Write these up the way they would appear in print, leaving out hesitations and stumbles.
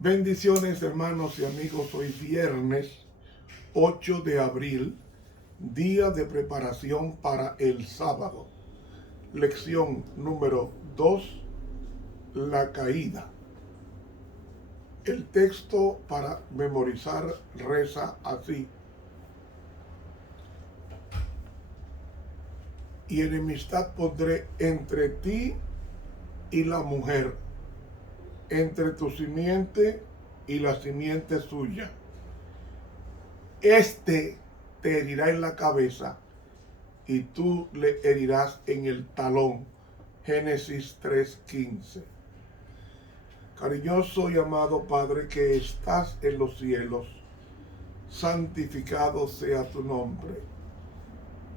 Bendiciones, hermanos y amigos. Hoy viernes 8 de abril, día de preparación para el sábado. Lección número 2, la caída. El texto para memorizar reza así: y enemistad pondré entre ti y la mujer, entre tu simiente y la simiente suya. Este te herirá en la cabeza y tú le herirás en el talón. Génesis 3:15. Cariñoso y amado Padre que estás en los cielos, santificado sea tu nombre.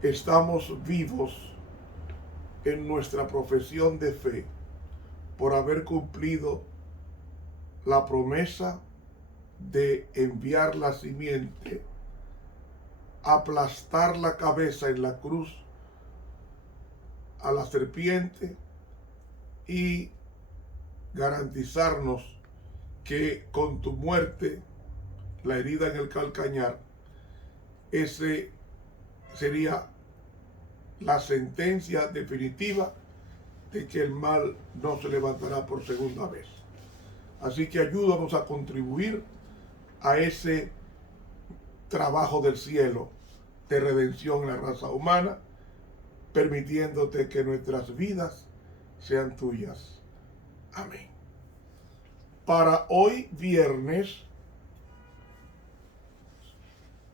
Estamos vivos en nuestra profesión de fe por haber cumplido la promesa de enviar la simiente, aplastar la cabeza en la cruz a la serpiente y garantizarnos que con tu muerte, la herida en el calcañar, ese sería la sentencia definitiva de que el mal no se levantará por segunda vez. Así que ayúdanos a contribuir a ese trabajo del cielo de redención en la raza humana, permitiéndote que nuestras vidas sean tuyas. Amén. Para hoy viernes,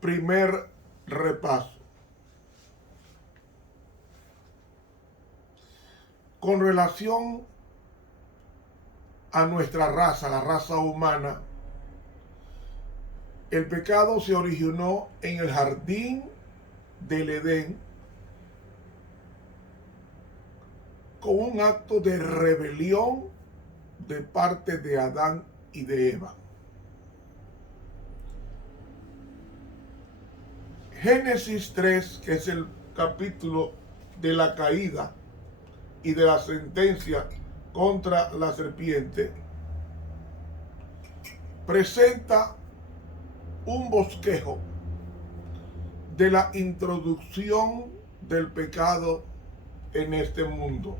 primer repaso. Con relación a nuestra raza, la raza humana, el pecado se originó en el jardín del Edén con un acto de rebelión de parte de Adán y de Eva. Génesis 3, que es el capítulo de la caída y de la sentencia contra la serpiente, presenta un bosquejo de la introducción del pecado en este mundo.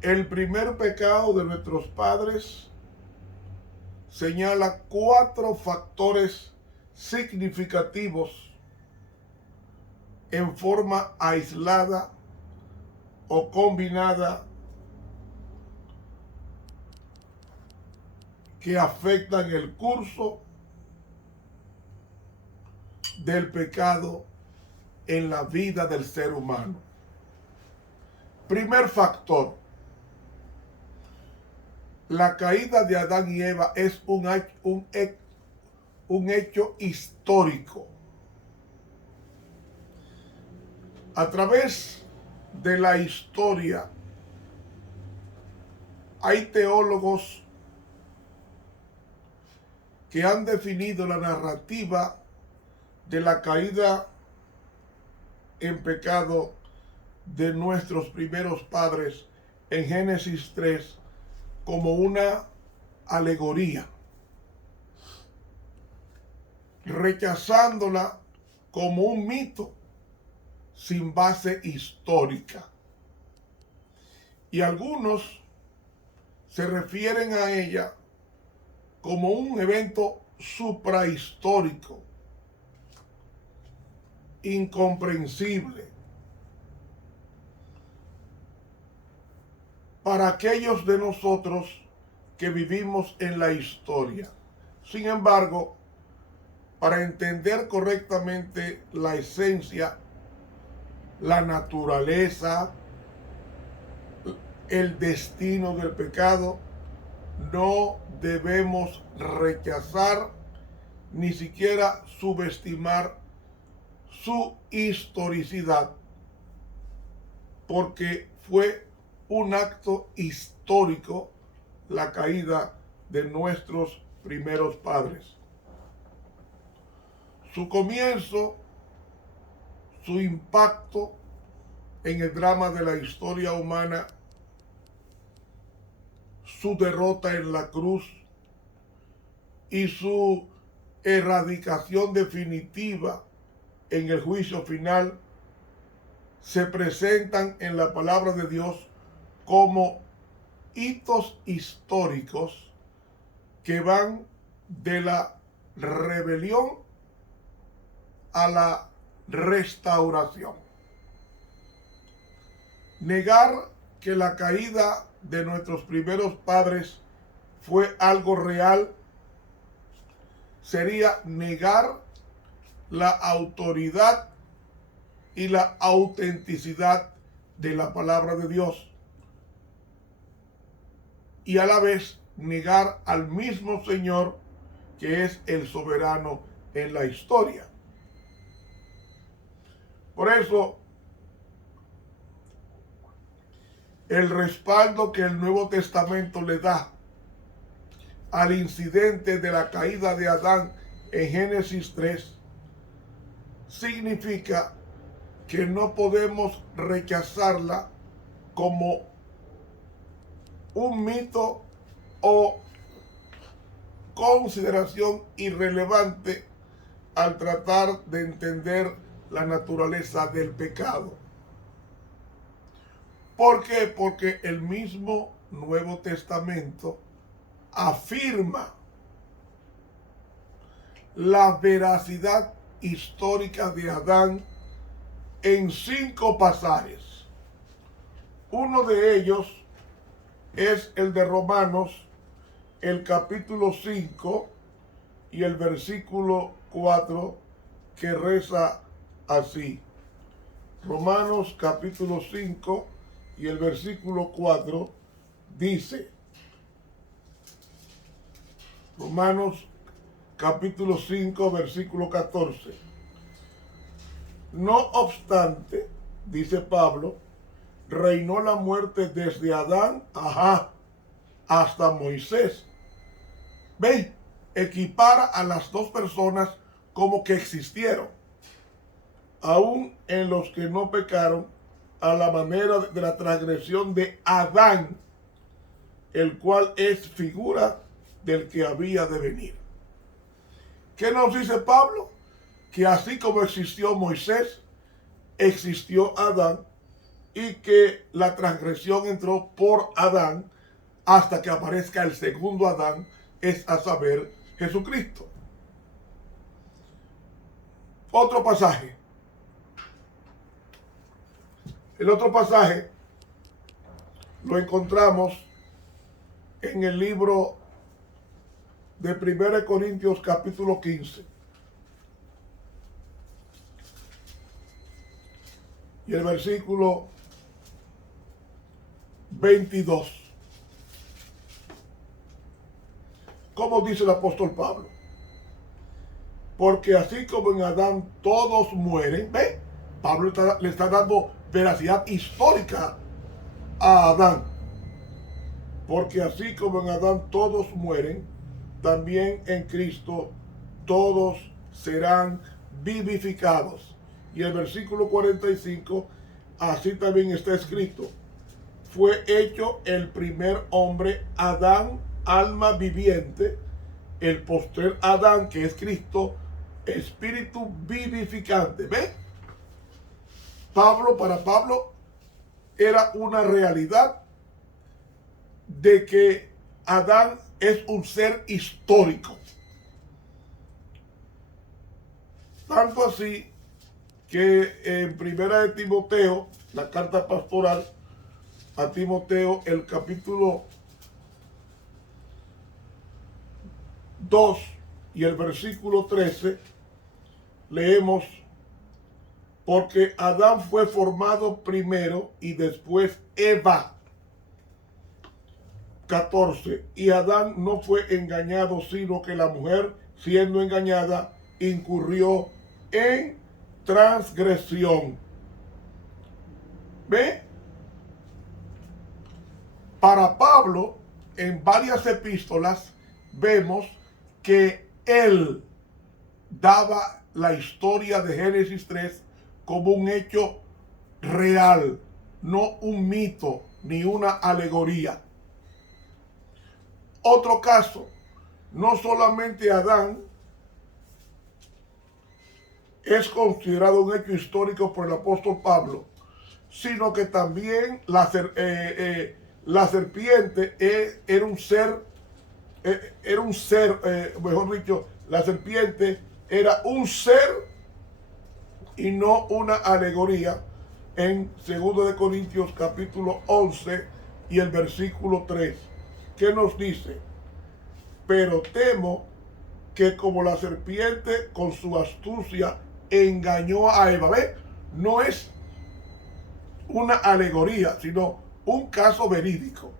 El primer pecado de nuestros padres señala 4 factores significativos en forma aislada o combinada que afectan el curso del pecado en la vida del ser humano. Primer factor: la caída de Adán y Eva es un hecho histórico. A través de la historia hay teólogos que han definido la narrativa de la caída en pecado de nuestros primeros padres en Génesis 3 como una alegoría, rechazándola como un mito sin base histórica. Y algunos se refieren a ella como un evento suprahistórico, incomprensible para aquellos de nosotros que vivimos en la historia. Sin embargo, para entender correctamente la esencia, la naturaleza, el destino del pecado, no debemos rechazar ni siquiera subestimar su historicidad, porque fue un acto histórico la caída de nuestros primeros padres. Su comienzo, su impacto en el drama de la historia humana su derrota en la cruz y su erradicación definitiva en el juicio final, se presentan en la palabra de Dios como hitos históricos que van de la rebelión a la restauración. Negar que la caída de nuestros primeros padres fue algo real sería negar la autoridad y la autenticidad de la palabra de Dios, y a la vez negar al mismo Señor, que es el soberano en la historia. Por eso, el respaldo que el Nuevo Testamento le da al incidente de la caída de Adán en Génesis 3 significa que no podemos rechazarla como un mito o consideración irrelevante al tratar de entender la naturaleza del pecado. ¿Por qué? Porque el mismo Nuevo Testamento afirma la veracidad histórica de Adán en 5 pasajes. Uno de ellos es el de Romanos, el capítulo 5 y el versículo 4, que reza así. Romanos capítulo 5 y el versículo 4 dice, Romanos capítulo 5, versículo 14. No obstante, dice Pablo, reinó la muerte desde Adán, hasta Moisés. ¿Ven? Equipara a las dos personas como que existieron, aún en los que no pecaron, a la manera de la transgresión de Adán, el cual es figura del que había de venir. ¿Qué nos dice Pablo? Que así como existió Moisés, existió Adán, y que la transgresión entró por Adán hasta que aparezca el segundo Adán, es a saber, Jesucristo. Otro pasaje. El otro pasaje lo encontramos en el libro de 1 Corintios capítulo 15. Y el versículo 22. ¿Cómo dice el apóstol Pablo? Porque así como en Adán todos mueren, ¿ve? Pablo le está dando veracidad histórica a Adán. Porque así como en Adán todos mueren, también en Cristo todos serán vivificados. Y el versículo 45, así también está escrito: fue hecho el primer hombre, Adán, alma viviente; el postrer Adán, que es Cristo, espíritu vivificante. ¿Ven? Para Pablo era una realidad de que Adán es un ser histórico. Tanto así que en Primera de Timoteo, la carta pastoral a Timoteo, el capítulo 2 y el versículo 13, leemos: porque Adán fue formado primero y después Eva. 14. Y Adán no fue engañado, sino que la mujer, siendo engañada, incurrió en transgresión. ¿Ve? Para Pablo, en varias epístolas, vemos que él daba la historia de Génesis 3 como un hecho real, no un mito ni una alegoría. otro caso. No solamente Adán es considerado un hecho histórico por el apóstol Pablo, sino que también la serpiente era un ser, mejor dicho, la serpiente era un ser y no una alegoría, en 2 Corintios capítulo 11 y el versículo 3, que nos dice: pero temo que como la serpiente con su astucia engañó a Eva. ¿Ve? No es una alegoría, sino un caso verídico.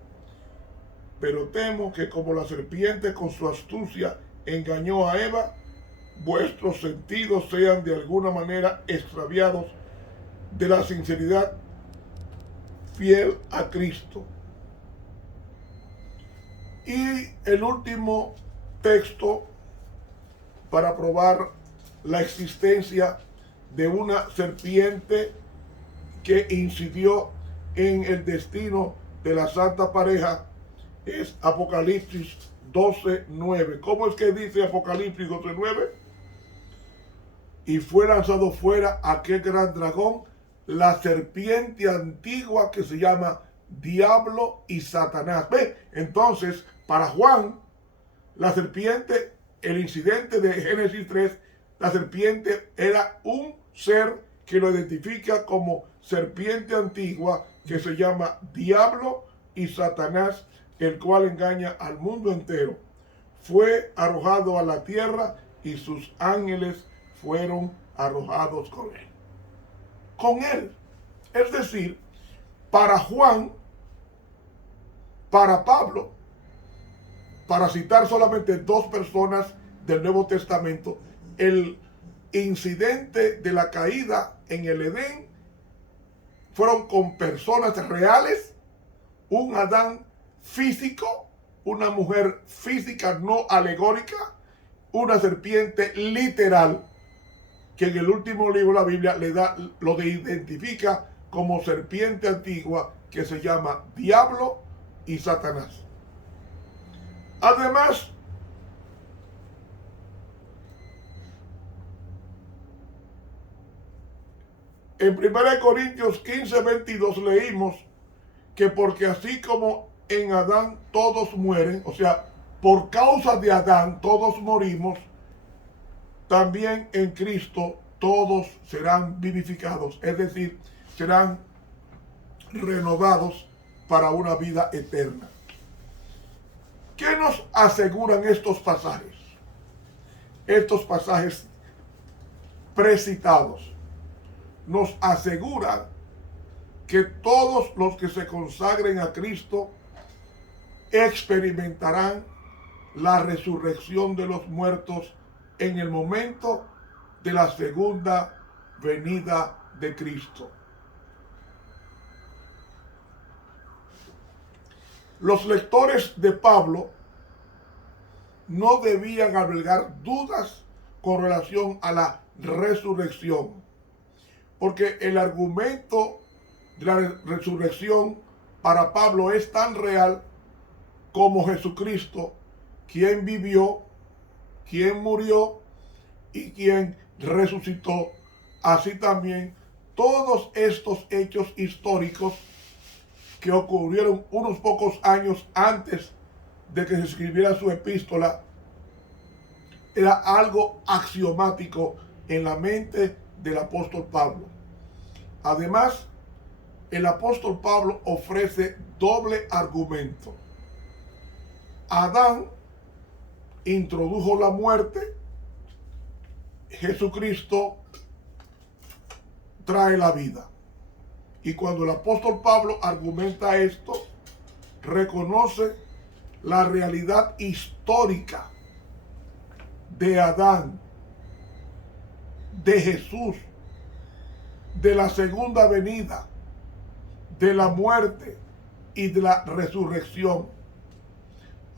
Pero temo que como la serpiente con su astucia engañó a Eva, vuestros sentidos sean de alguna manera extraviados de la sinceridad fiel a Cristo. Y el último texto para probar la existencia de una serpiente que incidió en el destino de la santa pareja es Apocalipsis 12:9. ¿Cómo es que dice Apocalipsis 12:9? Y fue lanzado fuera aquel gran dragón, la serpiente antigua que se llama Diablo y Satanás. ¿Ve? Entonces, para Juan, la serpiente, el incidente de Génesis 3, la serpiente era un ser que lo identifica como serpiente antigua que se llama Diablo y Satanás, el cual engaña al mundo entero. Fue arrojado a la tierra y sus ángeles fueron arrojados con él. Con él. Es decir, para Juan, para Pablo, para citar solamente dos personas del Nuevo Testamento, el incidente de la caída en el Edén fueron con personas reales, un Adán físico, una mujer física no alegórica, una serpiente literal, que en el último libro de la Biblia le da, lo identifica como serpiente antigua que se llama Diablo y Satanás. Además, en 1 Corintios 15:22 leímos que porque así como en Adán todos mueren, o sea, por causa de Adán todos morimos, también en Cristo todos serán vivificados, es decir, serán renovados para una vida eterna. ¿Qué nos aseguran estos pasajes? Estos pasajes precitados nos aseguran que todos los que se consagren a Cristo experimentarán la resurrección de los muertos en el momento de la segunda venida de Cristo. Los lectores de Pablo no debían albergar dudas con relación a la resurrección, porque el argumento de la resurrección para Pablo es tan real como Jesucristo, quien vivió, quien murió y quien resucitó. Así también todos estos hechos históricos que ocurrieron unos pocos años antes de que se escribiera su epístola, era algo axiomático en la mente del apóstol Pablo. Además, el apóstol Pablo ofrece doble argumento. Adán introdujo la muerte, Jesucristo trae la vida. Y cuando el apóstol Pablo argumenta esto, reconoce la realidad histórica de Adán, de Jesús, de la segunda venida, de la muerte y de la resurrección.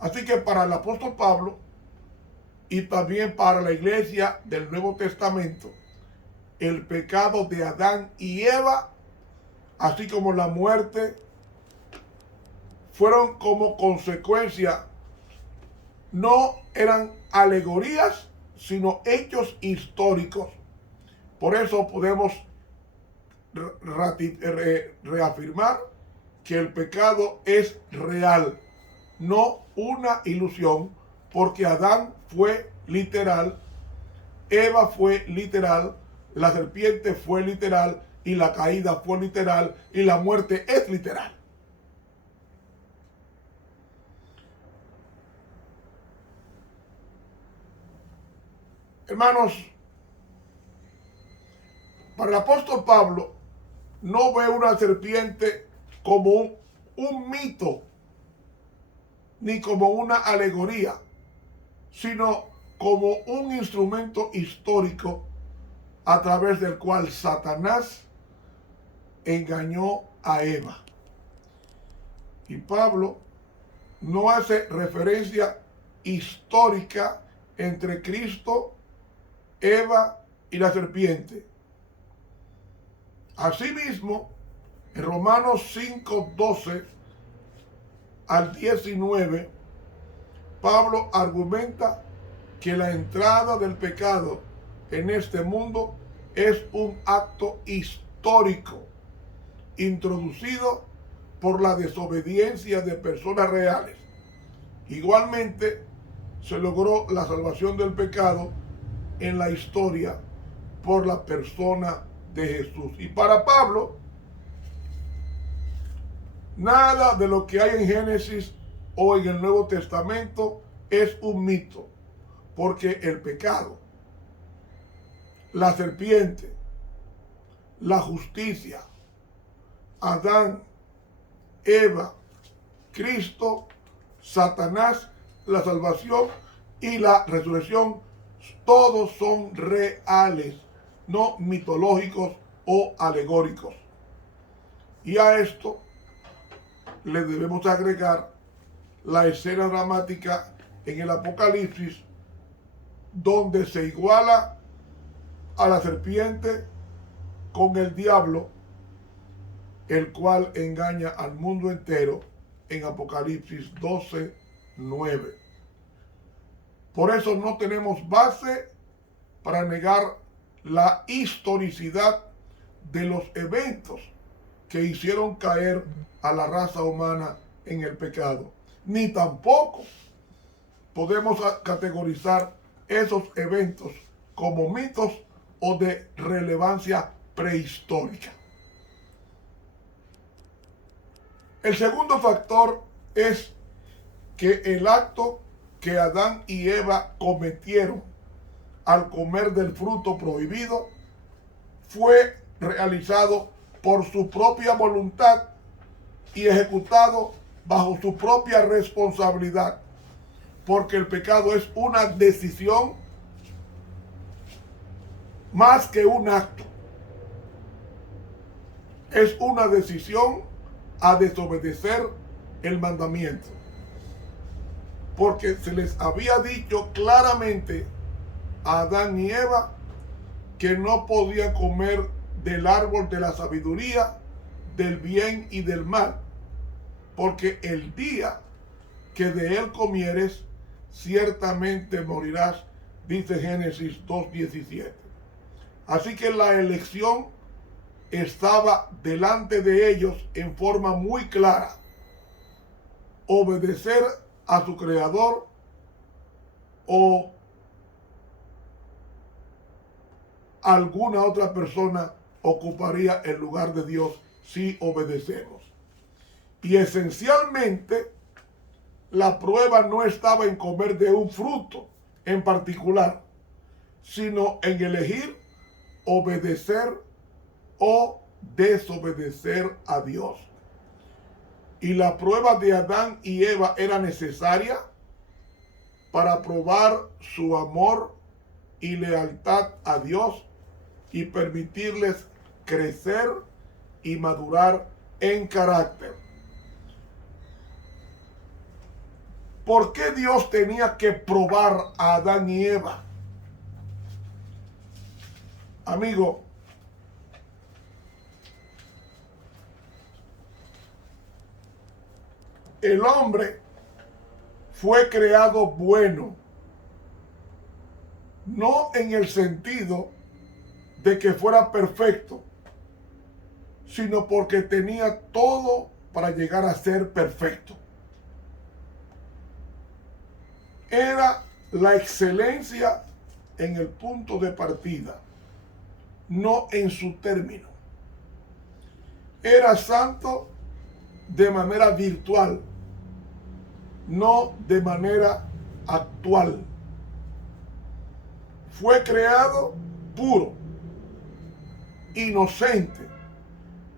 Así que para el apóstol Pablo y también para la iglesia del Nuevo Testamento, el pecado de Adán y Eva, así como la muerte, fueron como consecuencia no eran alegorías, sino hechos históricos. Por eso podemos reafirmar que el pecado es real, no una ilusión, porque Adán fue literal, Eva fue literal, la serpiente fue literal, y la caída fue literal, y la muerte es literal. Hermanos, para el apóstol Pablo, no ve una serpiente como un mito, ni como una alegoría, sino como un instrumento histórico a través del cual Satanás engañó a Eva. Y Pablo no hace referencia histórica entre Cristo, Eva y la serpiente. Asimismo, en Romanos 5:12 al 19, Pablo argumenta que la entrada del pecado en este mundo es un acto histórico introducido por la desobediencia de personas reales. Igualmente, se logró la salvación del pecado en la historia por la persona de Jesús. Y para Pablo, nada de lo que hay en Génesis o en el Nuevo Testamento es un mito, porque el pecado, la serpiente, la justicia, Adán, Eva, Cristo, Satanás, la salvación y la resurrección, todos son reales, no mitológicos o alegóricos. Y a esto le debemos agregar la escena dramática en el Apocalipsis, donde se iguala a la serpiente con el diablo, el cual engaña al mundo entero, en Apocalipsis 12:9. Por eso no tenemos base para negar la historicidad de los eventos que hicieron caer a la raza humana en el pecado. Ni tampoco podemos categorizar esos eventos como mitos o de relevancia prehistórica. El segundo factor es que el acto que Adán y Eva cometieron al comer del fruto prohibido fue realizado por su propia voluntad y ejecutado bajo su propia responsabilidad, porque el pecado es una decisión más que un acto. Es una decisión a desobedecer el mandamiento, porque se les había dicho claramente a Adán y Eva que no podían comer del árbol de la sabiduría, del bien y del mal, porque el día que de él comieres, ciertamente morirás, dice Génesis 2:17. Así que la elección estaba delante de ellos en forma muy clara: obedecer a su creador o alguna otra persona ocuparía el lugar de Dios si obedecemos. Y esencialmente la prueba no estaba en comer de un fruto en particular, sino en elegir obedecer o desobedecer a Dios. Y la prueba de Adán y Eva era necesaria para probar su amor y lealtad a Dios y permitirles crecer y madurar en carácter. ¿Por qué Dios tenía que probar a Adán y Eva? Amigo, el hombre fue creado bueno, no en el sentido de que fuera perfecto, sino porque tenía todo para llegar a ser perfecto. Era la excelencia en el punto de partida, no en su término. Era santo de manera virtual, no de manera actual. Fue creado puro, inocente,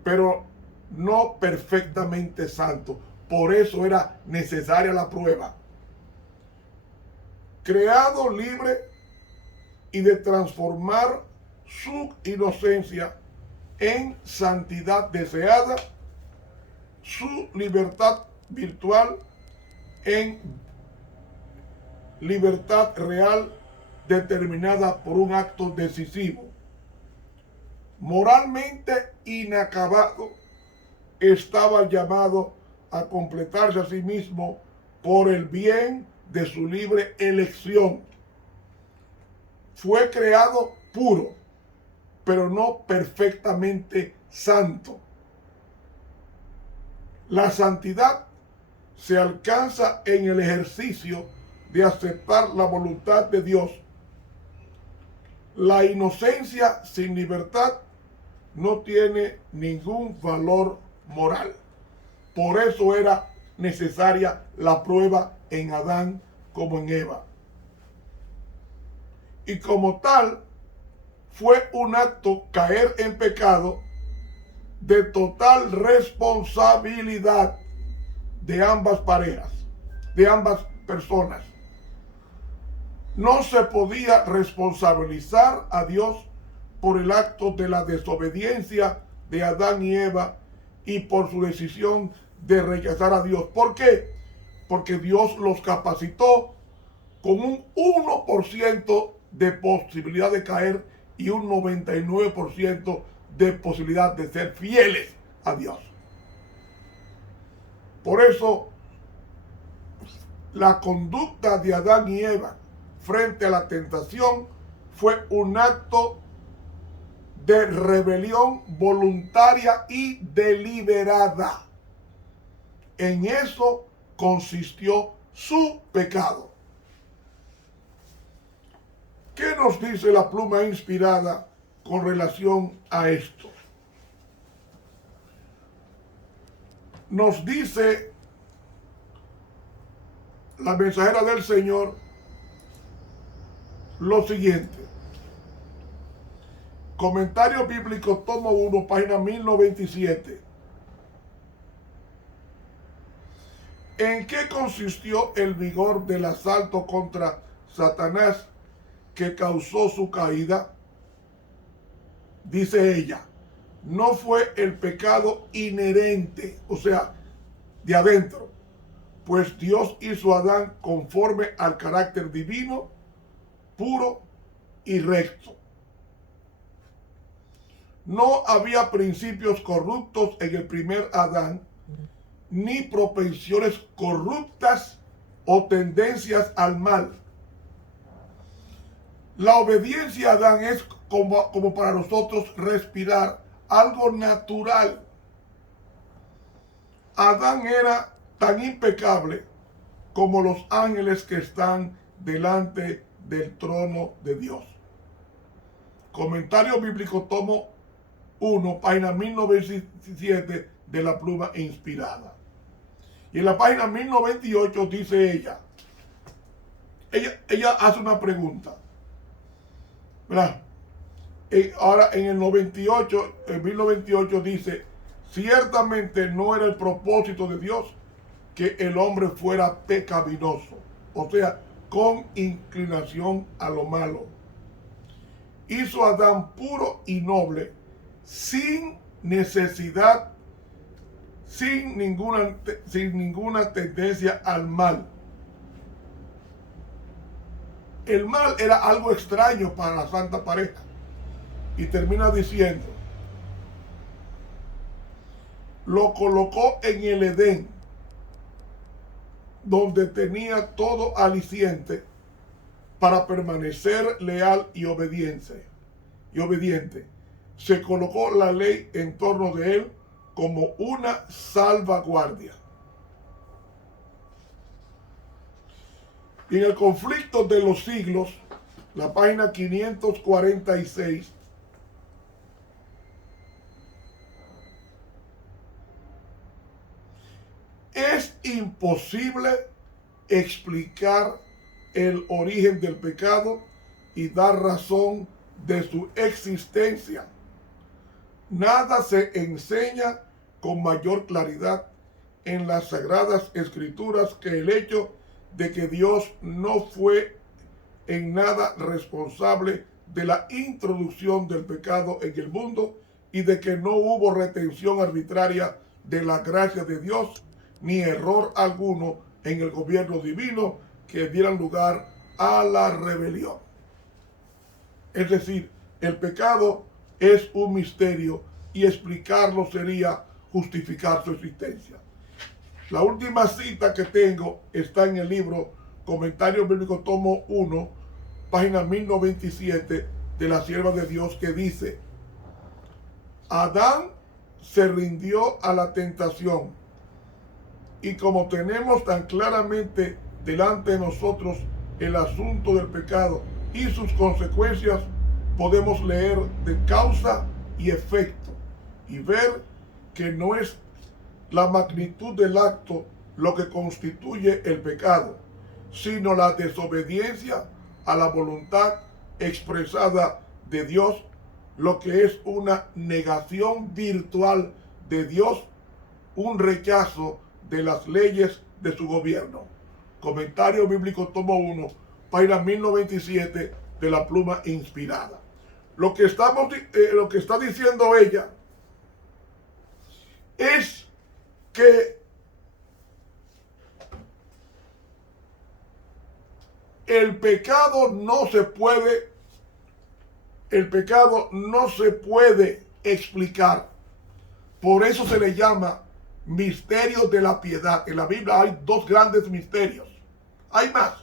pero no perfectamente santo. Por eso era necesaria la prueba. Creado libre y de transformar su inocencia en santidad deseada, su libertad virtual en libertad real determinada por un acto decisivo. Moralmente inacabado, estaba llamado a completarse a sí mismo por el bien de su libre elección. Fue creado puro, pero no perfectamente santo. La santidad se alcanza en el ejercicio de aceptar la voluntad de Dios. La inocencia sin libertad no tiene ningún valor moral. Por eso era necesaria la prueba en Adán como en Eva. Y como tal, fue un acto caer en pecado de total responsabilidad de ambas parejas, de ambas personas. No se podía responsabilizar a Dios por el acto de la desobediencia de Adán y Eva y por su decisión de rechazar a Dios. ¿Por qué? Porque Dios los capacitó con un 1% de posibilidad de caer y un 99% de posibilidad de ser fieles a Dios. Por eso, la conducta de Adán y Eva frente a la tentación fue un acto de rebelión voluntaria y deliberada. En eso consistió su pecado. ¿Qué nos dice la pluma inspirada con relación a esto? Nos dice la mensajera del Señor lo siguiente. Comentario bíblico, tomo 1, página 1097. ¿En qué consistió el vigor del asalto contra Satanás que causó su caída? Dice ella, no fue el pecado inherente, o sea, de adentro, pues Dios hizo a Adán conforme al carácter divino, puro y recto. No había principios corruptos en el primer Adán, ni propensiones corruptas o tendencias al mal. La obediencia a Adán es como para nosotros respirar, algo natural. Adán era tan impecable como los ángeles que están delante del trono de Dios. Comentario bíblico, tomo 1, página 1097 de la pluma inspirada. Y en la página 1098 dice ella hace una pregunta, ¿verdad? Ahora en el 1098 dice, ciertamente no era el propósito de Dios que el hombre fuera pecaminoso, o sea, con inclinación a lo malo. Hizo a Adán puro y noble, sin necesidad, sin ninguna tendencia al mal. El mal era algo extraño para la santa pareja. Y termina diciendo, lo colocó en el Edén, donde tenía todo aliciente para permanecer leal y obediente. Se colocó la ley en torno de él como una salvaguardia. Y en el conflicto de los siglos, la página 546, es imposible explicar el origen del pecado y dar razón de su existencia. Nada se enseña con mayor claridad en las Sagradas Escrituras que el hecho de que Dios no fue en nada responsable de la introducción del pecado en el mundo y de que no hubo retención arbitraria de la gracia de Dios ni error alguno en el gobierno divino que dieran lugar a la rebelión. Es decir, el pecado es un misterio y explicarlo sería justificar su existencia. La última cita que tengo está en el libro Comentario Bíblico tomo 1, página 1097 de la Sierva de Dios, que dice: Adán se rindió a la tentación, y como tenemos tan claramente delante de nosotros el asunto del pecado y sus consecuencias, podemos leer de causa y efecto y ver que no es la magnitud del acto lo que constituye el pecado, sino la desobediencia a la voluntad expresada de Dios, lo que es una negación virtual de Dios, un rechazo de las leyes de su gobierno. Comentario Bíblico tomo 1, página 1097 de la Pluma Inspirada. Lo que está diciendo ella es que el pecado no se puede explicar. Por eso se le llama misterio de la piedad. En la Biblia hay dos grandes misterios. Hay más,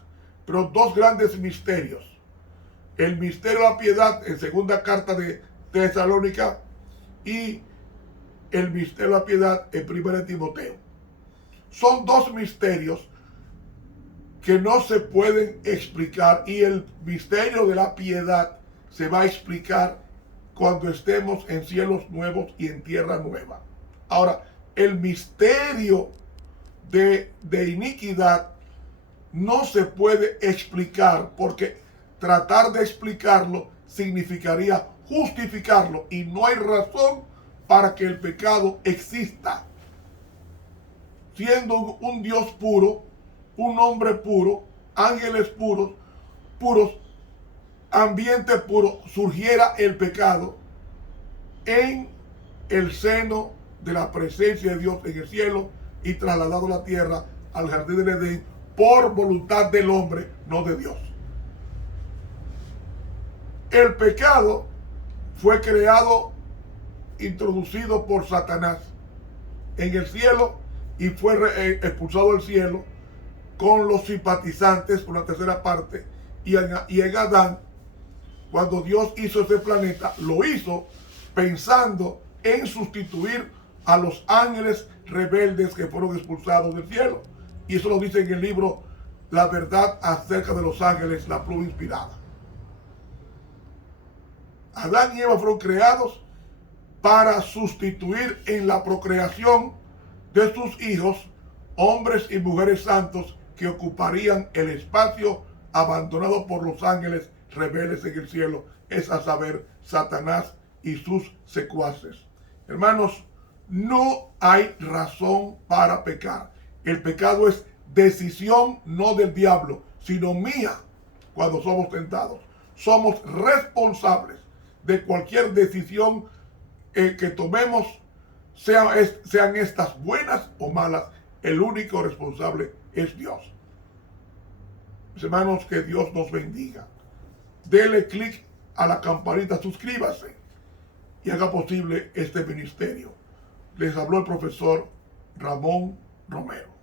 pero dos grandes misterios. El misterio de la piedad en segunda carta de Tesalónica y el misterio de la piedad en primera de Timoteo. Son dos misterios que no se pueden explicar, y el misterio de la piedad se va a explicar cuando estemos en cielos nuevos y en tierra nueva. Ahora, el misterio de iniquidad no se puede explicar, porque tratar de explicarlo significaría justificarlo, y no hay razón para que el pecado exista. Siendo un Dios puro, un hombre puro, ángeles puros, ambiente puro, surgiera el pecado en el seno de la presencia de Dios en el cielo y trasladado a la tierra, al jardín del Edén, por voluntad del hombre, no de Dios. El pecado fue creado, introducido por Satanás en el cielo, y fue expulsado del cielo con los simpatizantes, por la tercera parte, y en Adán, cuando Dios hizo ese planeta, lo hizo pensando en sustituir a los ángeles rebeldes que fueron expulsados del cielo. Y eso lo dice en el libro La verdad acerca de los ángeles, la Pluma Inspirada. Adán y Eva fueron creados para sustituir en la procreación de sus hijos hombres y mujeres santos que ocuparían el espacio abandonado por los ángeles rebeldes en el cielo, es a saber, Satanás y sus secuaces. Hermanos, no hay razón para pecar. El pecado es decisión no del diablo, sino mía cuando somos tentados. Somos responsables de cualquier decisión que tomemos, sean estas buenas o malas. El único responsable es Dios. Mis hermanos, que Dios nos bendiga. Dele clic a la campanita, suscríbase y haga posible este ministerio. Les habló el profesor Ramón Romero.